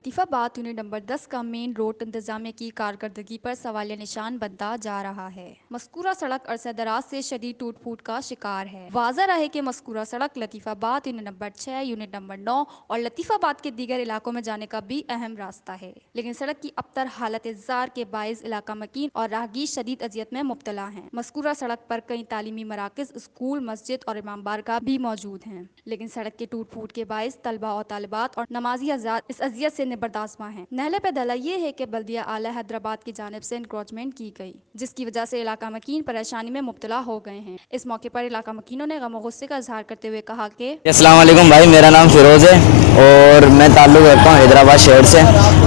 Latifabad unit number 10 का main road इंतजामिया की कारकर्दगी पर सवालिया निशान बनता जा रहा है। मज़कूरा सड़क अरसा दराज से शदीद टूट फूट का शिकार है। वाज़ा रहे कि मज़कूरा सड़क Latifabad unit number 6, unit number 9 और लतीफ़ाबाद के दीगर इलाकों में जाने का भी अहम रास्ता है, लेकिन सड़क की अबतर हालत ज़ार के बाइस इलाका मकीन और राहगीर शदीद अजियत में मुब्तला हैं। मज़कूरा सड़क पर कई तालीमी मराकज़, स्कूल, मस्जिद और इमाम बारगाह भी मौजूद हैं, लेकिन सड़क के टूट फूट के बाइस तलबा और तालिबात और नमाजी हज़रात इस अजियत से बर्दाश्त है। नहले पे दला ये है कि बल्दिया आला हैदराबाद की जानिब से इंक्रोचमेंट की गई, जिसकी वजह से इलाका मकीन परेशानी में मुब्तला हो गए हैं। इस मौके पर इलाका मकीनों ने गम और गुस्से का इजहार करते हुए कहा कि अस्सलाम वालेकुम भाई, मेरा नाम फिरोज़ है और मैं ताल्लुक़ रखता हूँ हैदराबाद शहर से।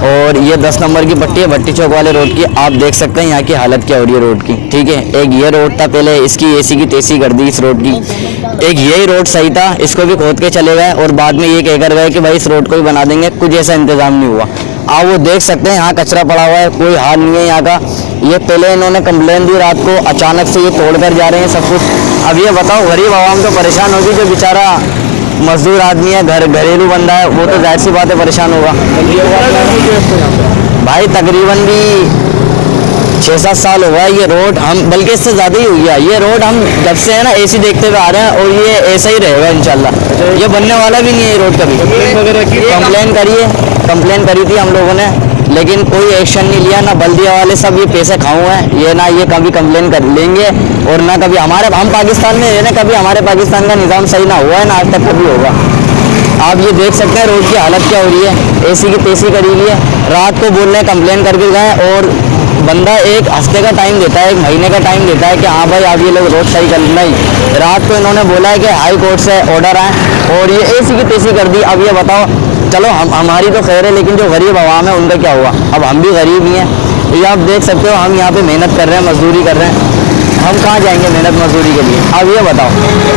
और ये 10 नंबर की पट्टी है भट्टी चौक वाले रोड की। आप देख सकते हैं यहाँ की हालत क्या हो रही है रोड की। ठीक है, एक ये रोड था पहले, इसकी एसी की तेसी कर दी इस रोड की। एक यही रोड सही था, इसको भी खोद के चले गए और बाद में ये कहकर गए कि भाई इस रोड को भी बना देंगे। कुछ ऐसा इंतज़ाम नहीं हुआ। आप वो देख सकते हैं यहाँ कचरा पड़ा हुआ है, कोई हाल नहीं है यहाँ का। ये पहले इन्होंने कंप्लेन दी रात को, अचानक से ये तोड़ कर जा रहे हैं सब कुछ। अब ये बताओ, गरीब आवाम तो परेशान होगी, जो बेचारा मजदूर आदमी है, घरेलू बंदा है, वो तो जाहिर सी बात है परेशान होगा। भाई तकरीबन भी 6-7 साल हुआ है ये रोड, हम बल्कि इससे ज़्यादा ही हो गया। ये रोड हम जब से है ना एसी देखते हुए आ रहे हैं और ये ऐसा ही रहेगा इंशाल्लाह। ये बनने वाला भी नहीं है ये रोड कभी। कंप्लेन करी थी हम लोगों ने, लेकिन कोई एक्शन नहीं लिया। ना बल्दिया वाले सब ये पैसे खाऊं हैं, ये ना ये कभी कंप्लेन कर लेंगे और ना कभी हम पाकिस्तान में है ना, कभी हमारे पाकिस्तान का निज़ाम सही ना हुआ है ना आज तक कभी होगा। आप ये देख सकते हैं रोड की हालत क्या हो रही है, एसी की तेसी करी हुई है। रात को बोल रहे कंप्लेन करके गए और बंदा एक हफ्ते का टाइम देता है, 1 महीने का टाइम देता है कि हाँ भाई आप ये लोग रोड सही कर। नहीं, रात को इन्होंने बोला है कि हाई कोर्ट से ऑर्डर आए और ये एसी की तेसी कर दी। अब ये बताओ, चलो हमारी तो खैर है, लेकिन जो गरीब आवाम है उनका क्या हुआ। अब हम भी गरीब ही हैं। ये आप देख सकते हो, हम यहाँ पे मेहनत कर रहे हैं, मजदूरी कर रहे हैं, हम कहाँ जाएंगे मेहनत मजदूरी के लिए। अब ये बताओ,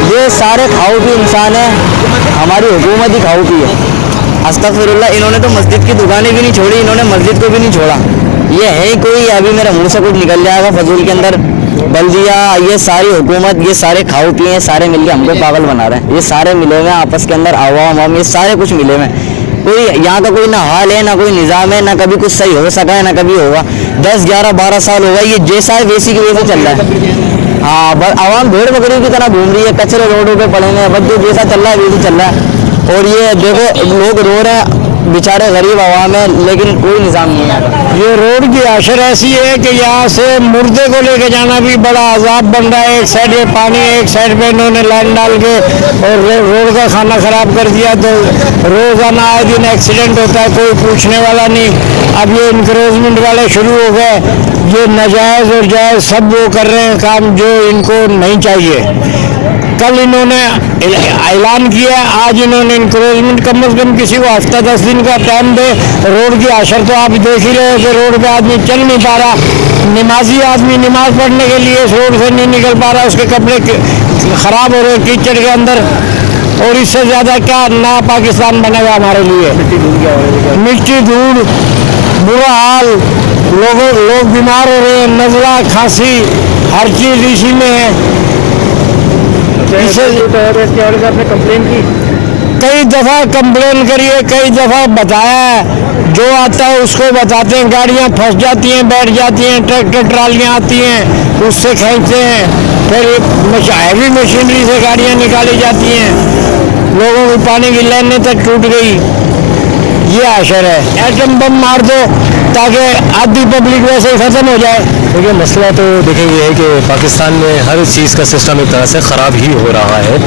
ये सारे खाऊ पी इंसान हैं, हमारी हुकूमत ही खाऊ पी है। अस्तगफिरुल्लाह, इन्होंने तो मस्जिद की दुकानें भी नहीं छोड़ी, इन्होंने मस्जिद को भी नहीं छोड़ा। ये है ही कोई, अभी मेरे मुंह से कुछ निकल जाएगा फजूल के अंदर। बल्दिया, ये सारी हुकूमत, ये सारे खाऊ पिए, सारे मिलके हमको पागल बना रहे हैं। ये सारे मिले हुए हैं आपस के अंदर, आवाम, ये सारे कुछ मिले हुए हैं। कोई यहाँ का कोई ना हाल है, ना कोई निज़ाम है, ना कभी कुछ सही हो सका है, ना कभी होगा। 10, 11, 12 साल होगा ये जैसा है वैसी की वजह से चल रहा है। हाँ, बस आवाम भेड़ बकरी की तरह घूम रही है, कचरे रोडों पे पड़े हैं, बस जो जैसा चल रहा है वैसे चल रहा है। और ये देखो लोग रो रहे हैं, बेचारे गरीब आवाम है, लेकिन कोई निज़ाम नहीं है। ये रोड की आशर ऐसी है कि यहाँ से मुर्दे को लेके जाना भी बड़ा अजाब बन रहा है। एक साइड में पानी है, एक साइड में इन्होंने लाइन डाल के और रोड का खाना खराब कर दिया। तो रोजाना आए दिन एक्सीडेंट होता है, कोई पूछने वाला नहीं। अब ये इंक्रोचमेंट वाले शुरू हो गए, ये नाजायज़ और जायज़ सब वो कर रहे हैं काम जो इनको नहीं चाहिए। कल इन्होंने ऐलान किया, आज इन्होंने इंक्रोचमेंट, कम से कम किसी को हफ्ता 10 दिन का टाइम दे। रोड की आशर तो आप देख ही रहे हो कि रोड पे आदमी चल नहीं पा रहा। नमाजी आदमी नमाज पढ़ने के लिए इस रोड से नहीं निकल पा रहा, उसके कपड़े ख़राब हो रहे कीचड़ के अंदर। और इससे ज़्यादा क्या नया पाकिस्तान बनेगा हमारे लिए। मिट्टी धूल, बुरा हाल, लोग बीमार हो रहे हैं, नज़ला, खांसी, हर चीज़ इसी में है। आपने कंप्लेन की? कई दफ़ा कंप्लेन करिए, कई दफ़ा बताया, जो आता है उसको बताते हैं। गाड़ियाँ फंस जाती हैं, बैठ जाती हैं, ट्रैक्टर ट्रालियाँ आती हैं, उससे खींचते हैं, फिर हैवी मशीनरी से गाड़ियाँ निकाली जाती हैं, लोगों की पानी की लाइनें तक टूट गई। ये आशर है, एटम बम मार दो ताकि आधी पब्लिक वैसे ही ख़त्म हो जाए। देखिए मसला तो देखिए ये है कि पाकिस्तान में हर चीज़ का सिस्टम एक तरह से ख़राब ही हो रहा है।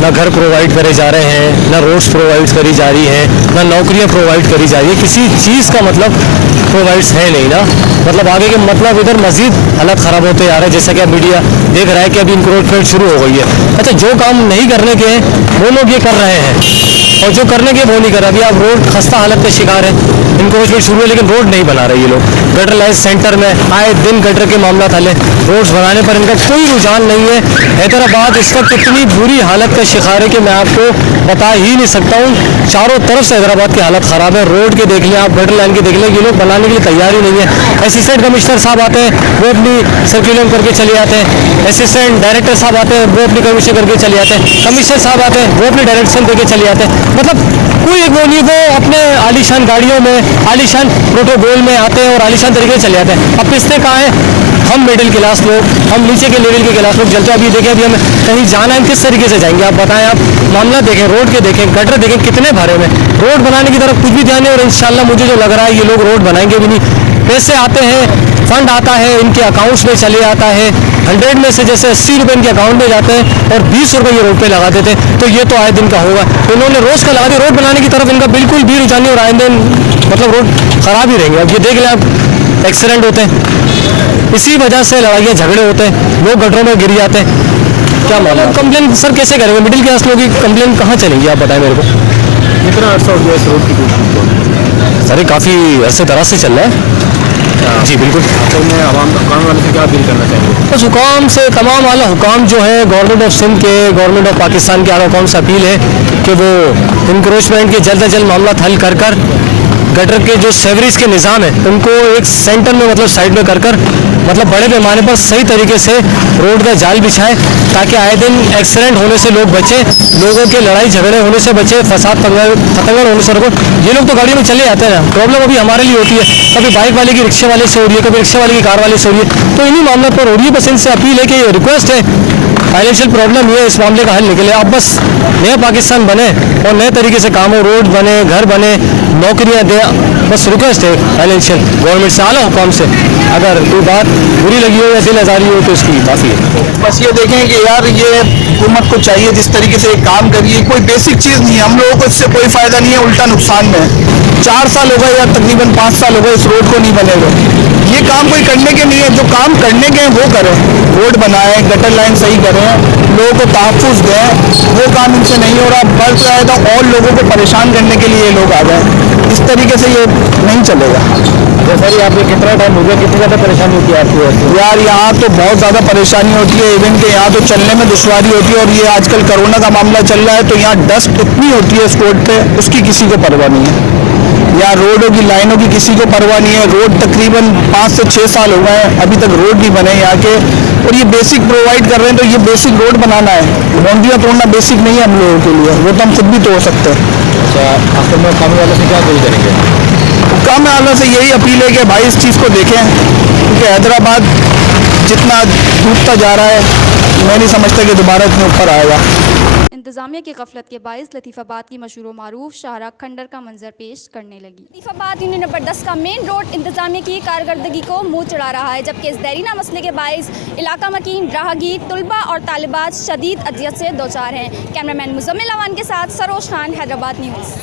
ना घर प्रोवाइड करे जा रहे हैं, ना रोड्स प्रोवाइड करी जा रही हैं, ना नौकरियां प्रोवाइड करी जा रही है। किसी चीज़ का मतलब प्रोवाइड्स है नहीं ना। मतलब आगे के मतलब इधर मज़ीद हालत ख़राब होते आ रहे हैं। जैसा कि अब मीडिया देख रहा है कि अभी इंक्रोचमेंट शुरू हो गई है। अच्छा, जो काम नहीं करने के वो लोग ये कर रहे हैं और जो करने के वो नहीं कर रहा। अभी आप रोड खस्ता हालत का शिकार है, इनक्रोचमेंट शुरू है लेकिन रोड नहीं बना रहे ये लोग। गटर लाइस सेंटर में आए दिन गटर के मामला हले, रोड्स बनाने पर इनका कोई रुझान नहीं है। हैदराबाद इस वक्त इतनी बुरी हालत का शिकार है कि मैं आपको बता ही नहीं सकता हूँ। चारों तरफ से हैदराबाद की हालत ख़राब है। रोड के देख लें आप, गटर लाइन के देख लें, ये लोग बनाने के लिए तैयार ही नहीं है। असिस्टेंट कमिश्नर साहब आते हैं, वो अपनी सर्कुलर करके चले जाते हैं। असिस्टेंट डायरेक्टर साहब आते हैं, वो अपनी कमीशन करके चले जाते हैं। कमिश्नर साहब आते हैं, वो अपनी डायरेक्शन देके चले जाते हैं। मतलब कोई एक वो नहीं, वो अपने आलीशान गाड़ियों में, आलीशान प्रोटोकॉल में आते हैं और आलीशान तरीके से चले जाते हैं। अब पिछते कहाँ हैं? हम मिडिल क्लास लोग, हम नीचे के लेवल के क्लास लोग चलते हैं। अभी देखें, अभी हमें कहीं जाना है, किस तरीके से जाएंगे आप बताएं। आप मामला देखें, रोड के देखें, गटर देखें कितने भरे में। रोड बनाने की तरफ कुछ भी ध्यान नहीं, और इंशाल्लाह मुझे जो लग रहा है ये लोग रोड बनाएंगे भी नहीं। पैसे आते हैं, फंड आता है, इनके अकाउंट्स में चले आता है। 100 में से जैसे 80 रुपये इनके अकाउंट में जाते हैं और 20 रुपये ये रोड पे लगा देते हैं। तो ये तो आए दिन का होगा। इन्होंने रोज का लगा दिया, रोड बनाने की तरफ इनका बिल्कुल भी रुझान नहीं, और आए दिन मतलब रोड खराब ही रहेंगे। अब ये देख लें आप, एक्सीडेंट होते हैं, इसी वजह से लड़ाइयाँ झगड़े होते हैं, लोग गटरों में गिर जाते हैं। क्या मामला? कंप्लेन सर कैसे करेंगे? मिडिल क्लास लोगों की कंप्लेन कहाँ चलेंगी आप बताएं मेरे को। कितना अर्सा हो गया इस रोड की? सर ये काफ़ी अरसे दराज से चल रहा है। जी बिल्कुल। आखिर में आवाम वाले से क्या अपील करना चाहेंगे? बस हुकाम से, तमाम आला हुकाम जो है गवर्नमेंट ऑफ सिंध के, गवर्नमेंट ऑफ पाकिस्तान के आला हुकाम से अपील है कि वो इंक्रोचमेंट के जल्द से जल्द मामला हल कर कर गटर के जो सेवरेज के निज़ाम है उनको एक सेंटर में मतलब साइड में कर कर मतलब बड़े पैमाने पर सही तरीके से रोड का जाल बिछाए, ताकि आए दिन एक्सीडेंट होने से लोग बचे, लोगों के लड़ाई झगड़े होने से बचे, फसाद फतंगड़ होने से रोको। ये लोग तो गाड़ियों में चले जाते हैं ना, प्रॉब्लम अभी हमारे लिए होती है, कभी बाइक वाले की रिक्शे वाले से हो रही है, कभी रिक्शे वाले की कार वाले से हो रही है। तो इन्हीं मामलों पर हो रही है। बस इनसे अपील है कि ये रिक्वेस्ट है, फाइनेंशियल प्रॉब्लम ये इस मामले का हल निकले। अब बस नया पाकिस्तान बने और नए तरीके से काम हो, रोड बने, घर बने, नौकरियां दे। बस रिक्वेस्ट है फाइनेंशियल गवर्नमेंट से, आला हुकाम से। अगर कोई बात बुरी लगी हो या दिल आज़ारी हो तो इसकी माफ़ी है। बस ये देखें कि यार ये हुकूमत को चाहिए जिस तरीके से काम करिए, कोई बेसिक चीज़ नहीं है, हम लोगों को इससे कोई फ़ायदा नहीं है, उल्टा नुकसान में है। 4 साल हो गए या तकरीबन 5 साल हो गए इस रोड को नहीं बने हुए। ये काम कोई करने के नहीं है, जो काम करने के हैं वो करें, रोड बनाएं, गटर लाइन सही करें, लोगों को तहफ़्फ़ुज़ दें। वो काम इनसे नहीं हो रहा, बढ़ रहा है तो और लोगों को परेशान करने के लिए ये लोग आ गए। इस तरीके से ये नहीं चलेगा। जैसा ही आपने कितना टाइम हो गया, कितनी ज़्यादा परेशानी होती है आपको? यार यहाँ तो बहुत ज़्यादा परेशानी होती है, इवन के यहाँ तो चलने में दुश्वारी होती है। और ये आजकल कोरोना का मामला चल रहा है तो यहाँ डस्ट इतनी होती है इस रोड पे, उसकी किसी को परवाह नहीं है। यहाँ रोडों की लाइनों की किसी को परवाह नहीं है। रोड तकरीबन 5 से 6 साल हो गए हैं, अभी तक रोड नहीं बने यहाँ के। और ये बेसिक प्रोवाइड कर रहे हैं तो ये बेसिक रोड बनाना है, बाउंड्रियाँ तोड़ना बेसिक नहीं है हम लोगों के लिए, वो तो हम खुद भी तोड़ सकते हैं। अच्छा, आखिर में काम वाले से क्या अपील करेंगे? हुक्काम आला से यही अपील है कि भाई इस चीज़ को देखें, क्योंकि हैदराबाद जितना डूबता जा रहा है मैं नहीं समझता कि दोबारा इतने ऊपर आएगा। इंतजामिया की गफलत के बायस लतीफ़ाबाद की मशहूर मारूफ शाहराह खंडर का मंजर पेश करने लगी। लतीफ़ाबाद यूनियन नंबर 10 का मेन रोड इंतजामिया की कारकर्दगी को मुँह चढ़ा रहा है, जबकि इस देरीना मसले के बायस इलाका मकीन, राहगीर, तुलबा और तालिबात शदीद अजियत से दो चार हैं। कैमरामैन मुजम्मिल अवान के साथ सरोज खान, हैदराबाद न्यूज़।